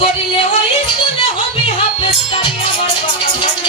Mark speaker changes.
Speaker 1: করিলে ওই স্কুলে হবে হাফেজ কারি আমার বাবা